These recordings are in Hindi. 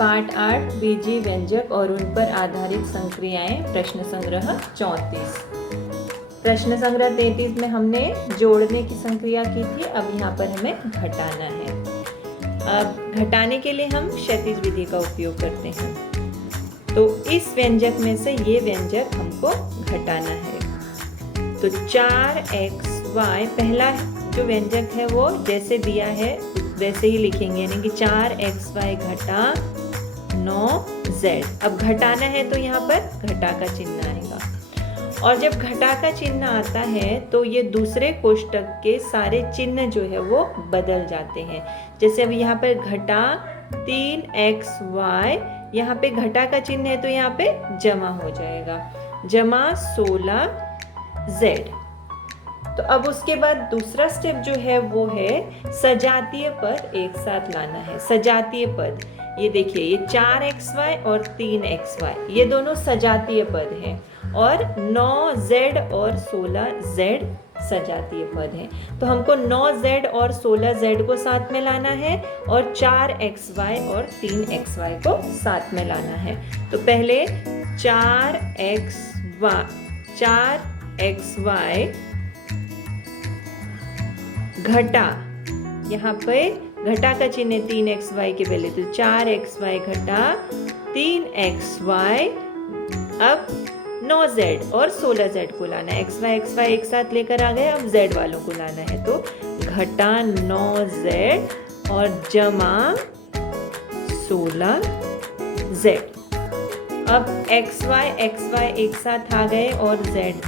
पाठ 8 बीजीय व्यंजक और उन पर आधारित संक्रियाएं, प्रश्न संग्रह 34। प्रश्न संग्रह 33 में हमने जोड़ने की संक्रिया की थी। अब यहाँ पर हमें घटाना है। अब घटाने के लिए हम क्षैतिज विधि का उपयोग करते हैं। तो इस व्यंजक में से ये व्यंजक हमको घटाना है। तो 4xy पहला जो व्यंजक है वो जैसे दिया है वैसे ही लिखेंगे, यानी कि 4xy घटा 9z। अब घटाना है तो यहाँ पर घटा का चिन्ह आएगा, और जब घटा का चिन्ह आता है तो ये दूसरे कोष्टक के सारे चिन्ह जो है वो बदल जाते हैं। जैसे अब यहाँ पर घटा 3xy, यहाँ पे घटा का चिन्ह है तो यहाँ पे जमा हो जाएगा, जमा 16z। तो अब उसके बाद दूसरा स्टेप जो है वो है सजातीय पद एक साथ लाना है। सजातीय पद ये देखिए, ये 4xy और 3xy ये दोनों सजातीय पद हैं, और 9z और 16z सजातीय पद हैं। तो हमको 9z और 16z को साथ में लाना है, और 4xy और 3xy को साथ में लाना है। तो पहले 4xy घटा, यहाँ पे घटा का चिन्ह है 3xy के पहले, तो 4xy घटा 3xy। अब 9z और 16z को लाना है। xy एक साथ लेकर आ गए, अब z वालों को लाना है। तो घटा 9z और जमा 16z। अब xy एक साथ आ गए और z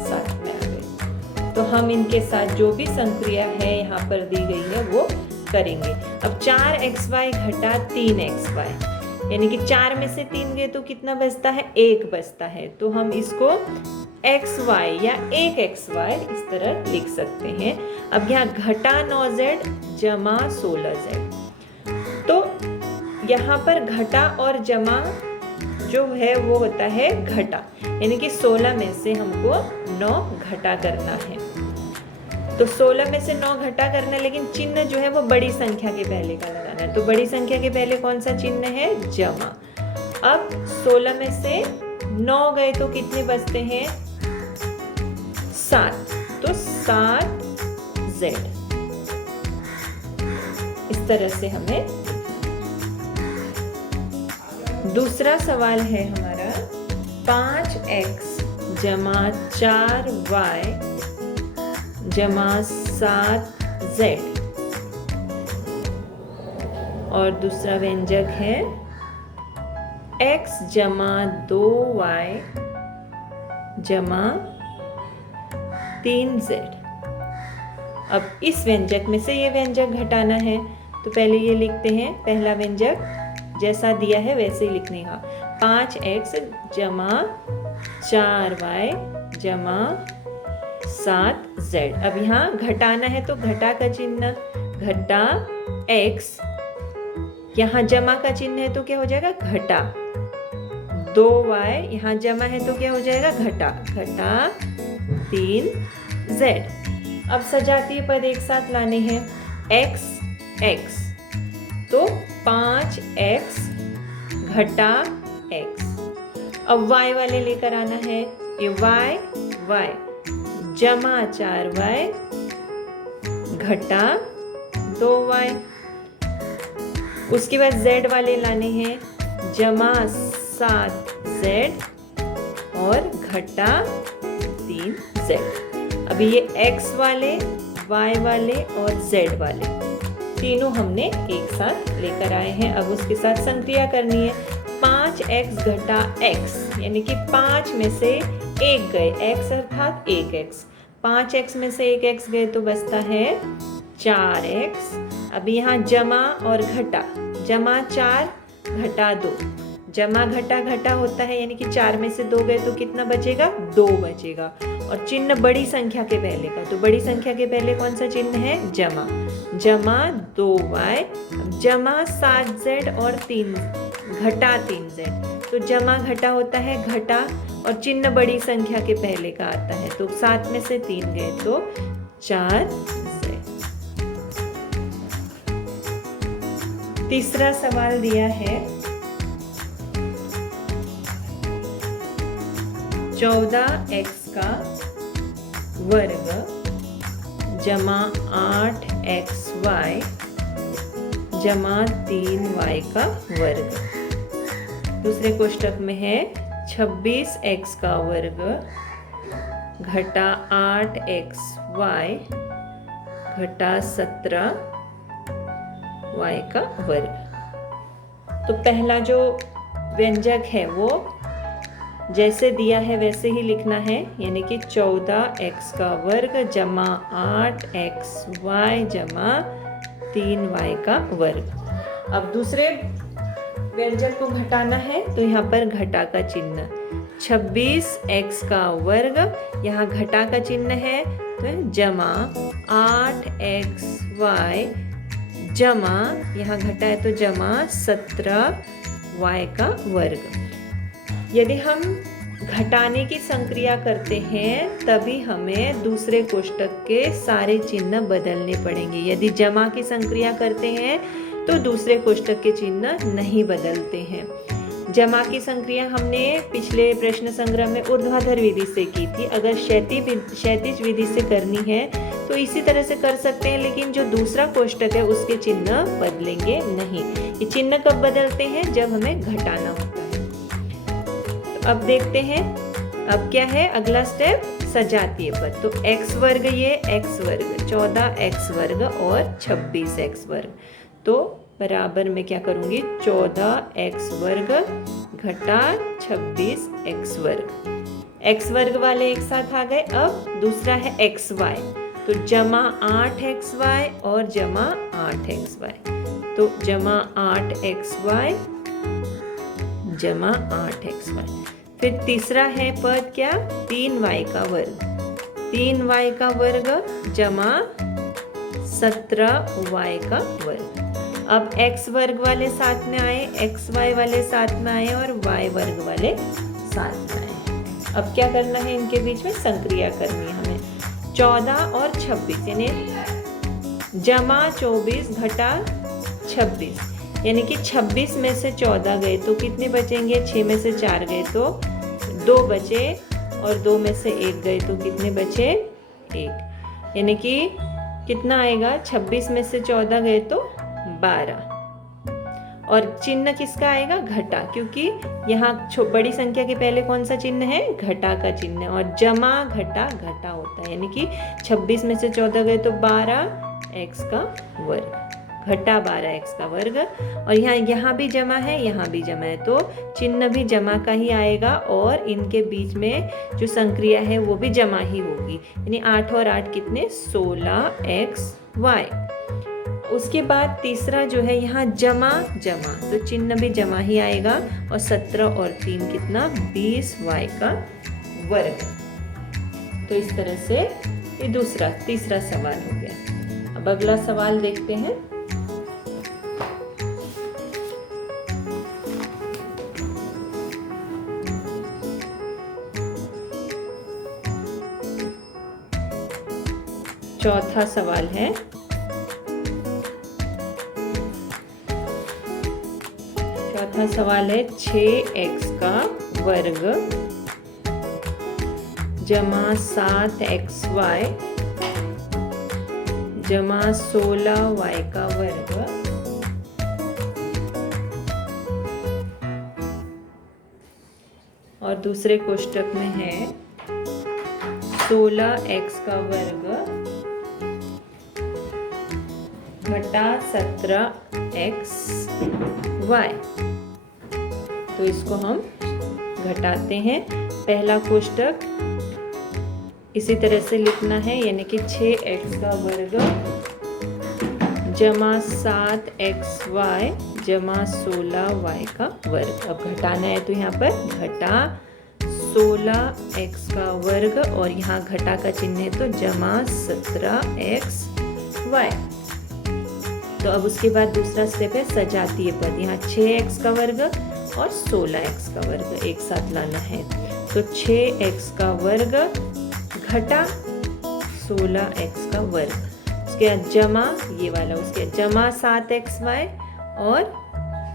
साथ में आ गए। तो हम इनके साथ जो भी संक्रिया है यहाँ पर दी गई है वो करेंगे। अब 4xy घटा 3xy, यानी कि 4 में से 3 गए तो कितना बचता है? 1 बचता है। तो हम इसको xy या 1xy इस तरह लिख सकते हैं। अब यहाँ घटा 9z जमा 16z। तो यहाँ पर घटा और जमा जो है वो होता है घटा, यानी कि 16 में से हमको 9 घटा करना है। तो 16 में से 9 घटा करना है, लेकिन चिन्ह जो है वो बड़ी संख्या के पहले का लगाना है। तो बड़ी संख्या के पहले कौन सा चिन्ह है? जमा। अब 16 में से 9 गए तो कितने बचते हैं? 7। तो 7z। इस तरह से हमें। दूसरा सवाल है हमारा 5x जमा 4y जमा 7z, और दूसरा व्यंजक है x जमा 2y जमा 3z। अब इस व्यंजक में से ये व्यंजक घटाना है। तो पहले ये लिखते हैं, पहला व्यंजक जैसा दिया है वैसे ही लिखने का। 5x जमा 4y जमा 7z। अब यहाँ घटाना है तो घटा का चिन्ह घटा x, यहाँ जमा का चिन्ह है तो क्या हो जाएगा? घटा 2y, यहाँ जमा है तो क्या हो जाएगा? घटा 3z। अब सजातीय पद एक साथ लाने हैं। x तो 5x घटा x। अब y वाले लेकर आना है। ये y जमा 4y घटा 2y। उसके बाद z वाले लाने हैं, जमा 7z और घटा 3z। अभी ये x वाले, y वाले और z वाले तीनों हमने एक साथ लेकर आए हैं। अब उसके साथ संक्रिया करनी है। 5x घटा x, यानी कि 5 में से 1 गए, x अर्थात 1x। 5x में से 1x गए तो बचता है 4x। अब यहाँ जमा और घटा, जमा 4 घटा 2, जमा घटा घटा होता है, यानी कि 4 में से 2 गए तो कितना बचेगा? 2 बचेगा। और चिन्ह बड़ी संख्या के पहले का, तो बड़ी संख्या के पहले कौन सा चिन्ह है? जमा 2y जमा 7z और 3 घटा 3z। तो जमा घटा होता है घटा, और चिन्ह बड़ी संख्या के पहले का आता है। तो 7 में से 3 गए तो 4z। तीसरा सवाल दिया है 14x का वर्ग जमा 8xy जमा 3y का वर्ग। दूसरे कोष्टक में है 26x का वर्ग घटा 8xy घटा 17y का वर्ग। तो पहला जो व्यंजक है वो जैसे दिया है वैसे ही लिखना है, यानी कि 14x का वर्ग जमा 8xy जमा 3y का वर्ग। अब दूसरे व्यंजक को घटाना है तो यहाँ पर घटा का चिन्ह, 26x का वर्ग, यहाँ घटा का चिन्ह है तो जमा 8xy जमा, यहाँ घटा है तो जमा 17y का वर्ग। यदि हम घटाने की संक्रिया करते हैं तभी हमें दूसरे कोष्टक के सारे चिन्ह बदलने पड़ेंगे। यदि जमा की संक्रिया करते हैं तो दूसरे कोष्टक के चिन्ह नहीं बदलते हैं। जमा की संक्रिया हमने पिछले प्रश्न संग्रह में ऊर्ध्वाधर विधि से की थी। अगर क्षैतिज विधि से करनी है तो इसी तरह से कर सकते हैं, लेकिन जो दूसरा कोष्टक है उसके चिन्ह बदलेंगे नहीं। ये चिन्ह कब बदलते हैं? जब हमें घटाना होता है। तो अब देखते हैं अब क्या है अगला स्टेप, सजातीय पद। तो x वर्ग, ये x वर्ग 14x वर्ग और 26x वर्ग, तो बराबर में क्या करूंगी 14x वर्ग घटा 26x वर्ग। x वर्ग वाले एक साथ आ गए। अब दूसरा है xy, तो जमा 8xy और जमा 8xy, तो जमा 8xy जमा 8xy। फिर तीसरा है पद क्या, 3y का वर्ग, 3y का वर्ग जमा 17y का वर्ग। अब x वर्ग वाले साथ में आए, xy वाले साथ में आए और y वर्ग वाले साथ में आए। अब क्या करना है, इनके बीच में संक्रिया करनी है हमें। 14 और 26 यानी जमा 24 घटा 26, यानी कि 26 में से 14 गए तो कितने बचेंगे, 6 में से 4 गए तो 2 बचे और 2 में से 1 गए तो कितने बचे, 1, यानी कि कितना आएगा, 26 में से 14 गए तो 12। और चिन्ह किसका आएगा, घटा, क्योंकि यहाँ बड़ी संख्या के पहले कौन सा चिन्ह है, घटा का चिन्ह, और जमा घटा घटा होता है, यानी कि 26 में से 14 गए तो 12x का वर्ग घटा 12x का वर्ग। और यहाँ भी जमा है, यहाँ भी जमा है, तो चिन्ह भी जमा का ही आएगा और इनके बीच में जो संक्रिया है वो भी जमा ही होगी, यानी 8 और 8 कितने, 16xy। उसके बाद तीसरा जो है यहाँ जमा जमा, तो चिन्ह भी जमा ही आएगा और 17 और 3 कितना, 20y का वर्ग। तो इस तरह से ये तीसरा सवाल हो गया। अब अगला सवाल देखते हैं। चौथा सवाल है, चौथा सवाल है 6x का वर्ग जमा 7xy जमा 16y का वर्ग और दूसरे कोष्टक में है 16x का वर्ग घटा 17xy। तो इसको हम घटाते हैं। पहला कोष्टक इसी तरह से लिखना है, यानी कि 6x का वर्ग जमा 7xy जमा 16y का वर्ग। अब घटाना है तो यहाँ पर घटा 16x का वर्ग और यहाँ घटा का चिन्ह है तो जमा 17xy। तो अब उसके बाद दूसरा स्टेप है सजातीय पद। यहाँ 6x का वर्ग और 16x का वर्ग एक साथ लाना है, तो 6x का वर्ग घटा 16x का वर्ग, उसके बाद जमा ये वाला, उसके बाद जमा 7xy और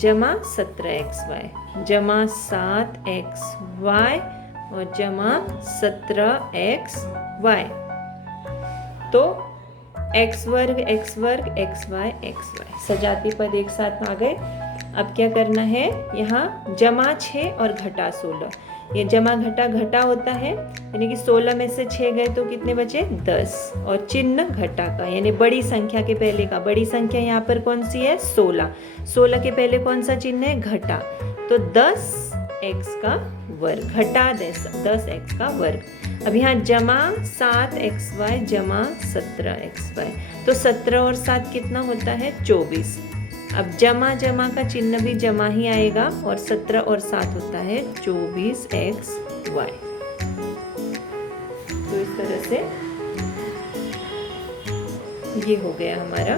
जमा 17xy, जमा 7xy और जमा 17xy। तो x वर्ग xy सजातीय पद एक साथ आ गए। अब क्या करना है, यहाँ जमा 6 और घटा 16। ये जमा घटा घटा होता है, यानी कि 16 में से 6 गए तो कितने बचे 10। और चिन्ह घटा का यानी बड़ी संख्या के पहले का, बड़ी संख्या यहाँ पर कौन सी है 16। 16 के पहले कौन सा चिन्ह है घटा, तो 10x का वर्ग, घटा 10x का वर्ग। अब यहाँ जमा 7xy जमा 17xy, तो 17 और 7 कितना होता है 24। अब जमा जमा का चिन्ह भी जमा ही आएगा और 17 और 7 होता है 24xy। तो इस तरह से ये हो गया हमारा।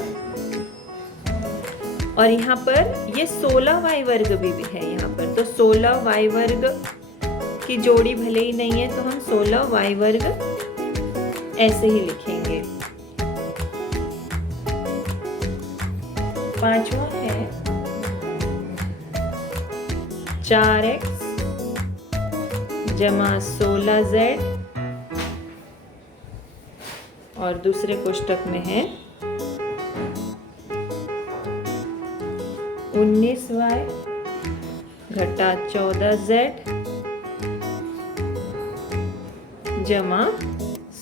और यहाँ पर ये 16y वर्ग भी है यहाँ पर, तो 16y वर्ग की जोड़ी भले ही नहीं है तो हम 16y वर्ग ऐसे ही लिखेंगे। पांचवा है 4x जमा 16z और दूसरे कोष्टक में है 19y घटा 14z जमा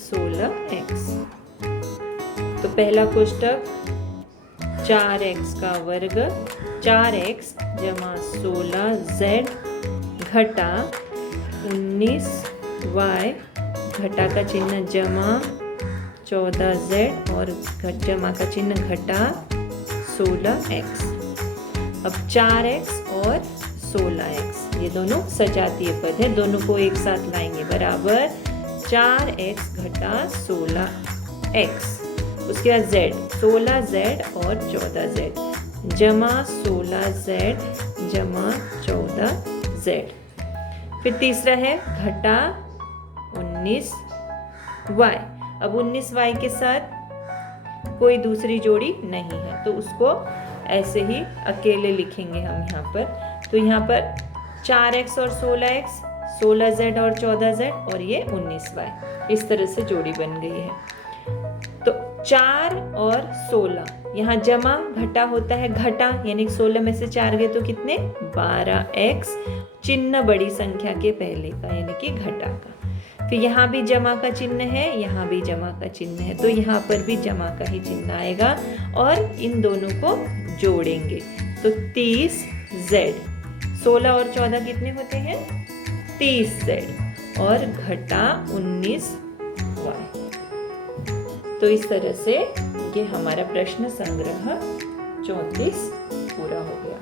16x। तो पहला कोष्टक 4x का वर्ग 4x जमा 16z घटा 19y घटा का चिन्ह जमा 14z और जमा का चिन्ह घटा 16x। अब 4x और 16x ये दोनों सजातीय पद है, दोनों को एक साथ लाएंगे बराबर 4x घटा 16x। उसके बाद z 16z और 14z जमा 16z जमा 14z। फिर तीसरा है घटा 19y। अब 19y के साथ कोई दूसरी जोड़ी नहीं है तो उसको ऐसे ही अकेले लिखेंगे हम यहाँ पर। तो यहाँ पर 4x और 16x 16z और 14z और ये 19y, इस तरह से जोड़ी बन गई है। तो 4 और 16 यहाँ जमा घटा होता है घटा, यानी 16 में से 4 गए तो कितने 12x, चिन्ह बड़ी संख्या के पहले का यानी कि घटा का। फिर यहाँ भी जमा का चिन्ह है, यहाँ भी जमा का चिन्ह है, तो यहाँ पर भी जमा का ही चिन्ह आएगा और इन दोनों को जोड़ेंगे तो 30z। 16 और 14 कितने होते हैं 30z और घटा 19y। तो इस तरह से ये हमारा प्रश्न संग्रह 34 पूरा हो गया।